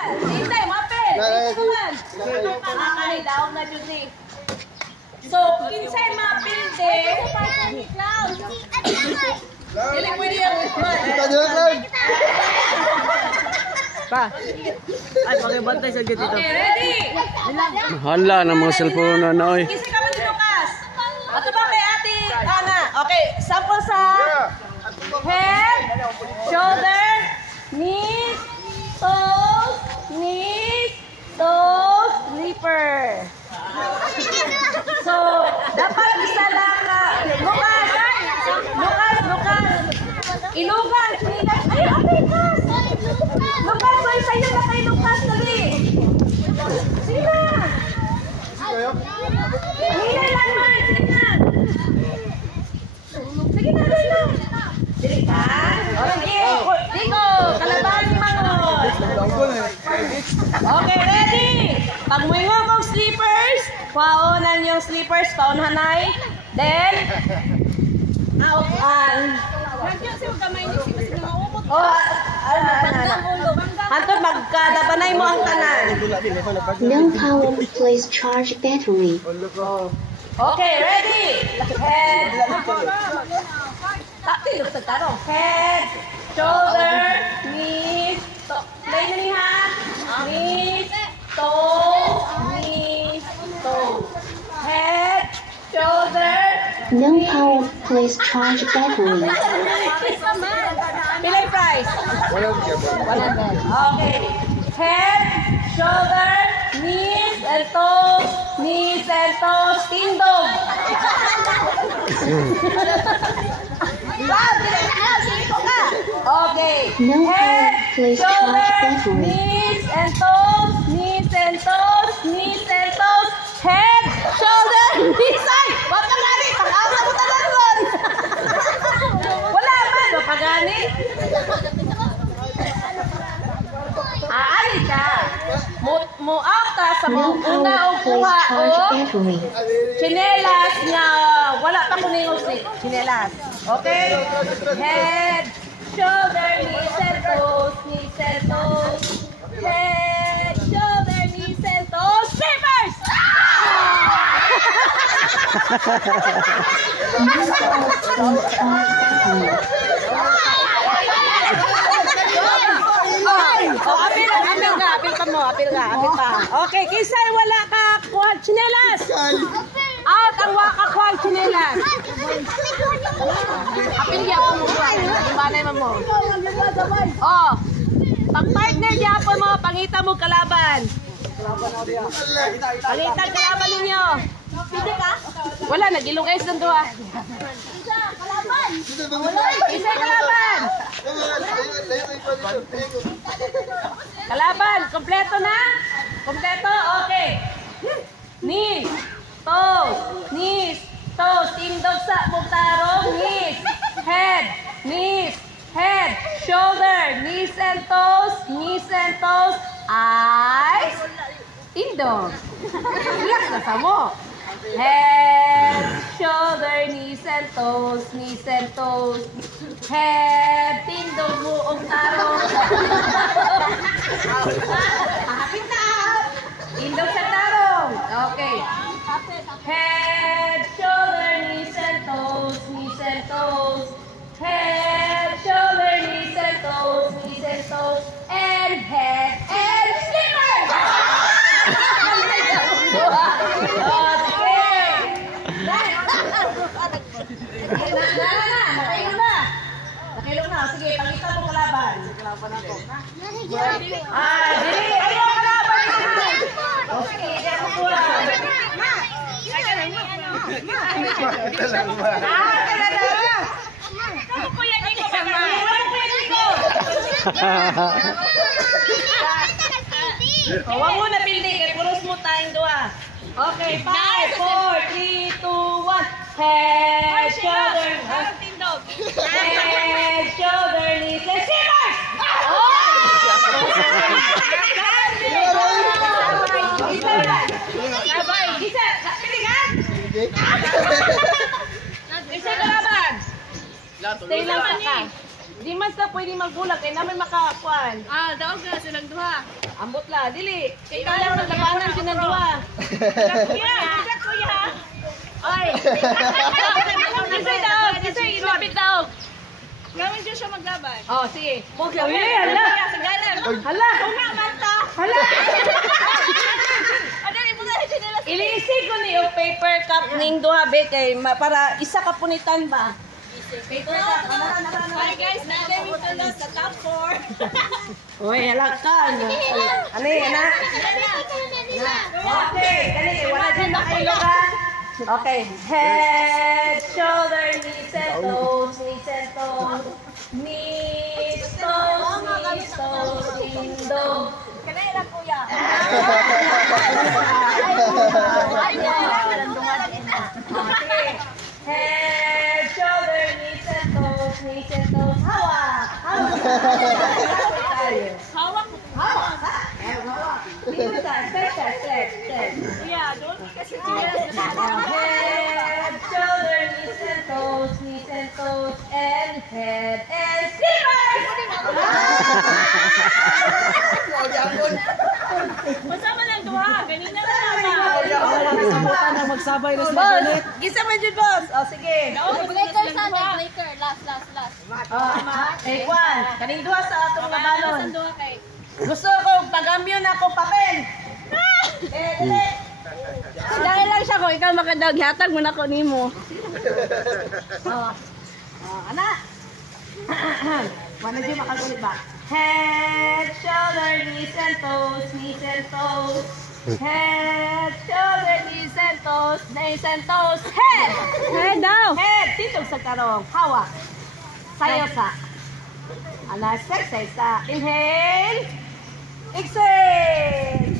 Hintay, mapel! Ito man! Nakakay, daong na dyan eh. So, kinsay mapel din. Dili pwede yung Pa. Ay, pakibantay sa dito. Okay, ready? Hala ng mga cellphone na oy. Kisa ka man dito, Kas. Ato ba kay ate Ana? Okay, sample sa head, shoulder, knees, toes, slipper. So, dapat isa lang ka. Lukas. Ilugan. Ay, okay, Kas. Lukas, so sa'yo na kay Lukas dali. Sige na. Sige lang man. Sige na. Sige ka. Okay. Diko, kalabahan ni Mangod. Okay, ready? Pag muingon kong slippers, paunan yung slippers, paunhanay. Then, Hantod magkadabanay mo ang tanan. No power, please charge battery. Okay, ready? Head. Head, shoulder, knees, play na ni ha. Knees, toes. Head, shoulder. No power, please charge battery. Pilay price? 100. Okay. Head, shoulder, knees and toes. Tindog. Okay. No Head, power, please shoulder, charge battery. knees and toes. Head, shoulder, knees. Ay! Wag ka gani! Pag-awa mo talagon! Wala man! Mapagani! Aali ka! Mo-out ka sa No una o power, please kuha charge o battery. chinelas nga wala pa kuning chinelas. Okay? Head, shoulder, knees and toes. Head, shoulder, knees and toes. Slippers! Apil ka. Okay, kisay wala ka kuha chinelas. Out ang waka kuha chinelas. Apil ka mo. Ibanay mo. Oh. Pag partner gyapon mo, pangita mo kalaban. Pangita kalaban ninyo. Pwede ka? Wala, nagilong guys ng duha. Isa kalaban! Kalaban, kompleto na? Kompleto? Okay. Knees, toes. Tindog sa mugtarong. Head, shoulder, knees and toes. Eyes, tindog. Relax na sa mo. Head, shoulder, knees and toes. Head, tindog mo og tarong. Hapit na. Tindog sa tarong. Okay. Head, shoulder, knees and toes. Head, shoulder, knees and toes. And head and slippers. Nakilong na. Sige, pangita mo kalaban. Kalaban ako. Dili. Ayaw kalaban. Sige, diyan mo po. Huwag mo na building. Kaya puros mo tayong dua. Okay, 5, 4, 3, 2, 1. Head, shoulder, head, shoulder, knees, and slippers! Isa, piligan? Isa kalaban. Stay lang ka. Di man sa pwede magbulag, kaya namin makakuan. Ah, daog na silang duha. Ambot la, dili. Ikaw lang maglabanan siya ng duwa. Kuya, kuya. Ay. Kisay daog, kisay, ilapit daog. Gawin siya maglaban. Oh, sige. Okay, hala. Hala. Hala. Ilisig ko ni yung paper cup ning duha be kay para isa ka punitan ba? Paper cup. Hi guys, nandito tulos sa top 4. Uy, hala ka. Ano yan, ha? Okay, dali. Wala dyan na kayo lugar. Okay. Head, shoulder, knees and toes, knees and toes. Knees, toes, knees, toes, knees, toes. Kanay lang kuya. Okay. Head, shoulder, knees and toes, knees and toes. Hawak. Hawak mo. Hawak. Dito sa stretch. Kuya, doon kasi Head, shoulder, knees and toes, and head, and skippers! Masama lang duha. Ganina na naman. magsabay na Boss, gisa man dyan, boss. O, sige. Breaker sa breaker. Last. Kwan, kaning duha sa atong mga balon. Saan duha kay? Gusto ko, pagamyo na akong papel. Dili. Dahil lang siya ko, ikaw makadag. Hatag mo na ko nimo. Anak. Wala dyan makagulit ba? Head, shoulder, knees and toes, knees and toes. Head, shoulder, knees and toes, knees and toes. Head! Hey daw. Head! Titog sa karong. Hawak. Sayo sa. Exercise sa. Inhale. Exhale.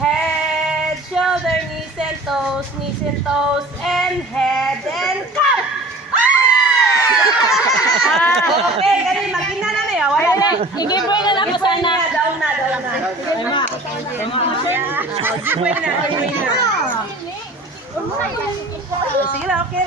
Head, shoulder, knees and toes, and head, and cut! Okay, ganun. Mag-ina na niya. Wala na. I-giveaway na lang ko sana. Down na. Giveaway na. Sige lang, okay.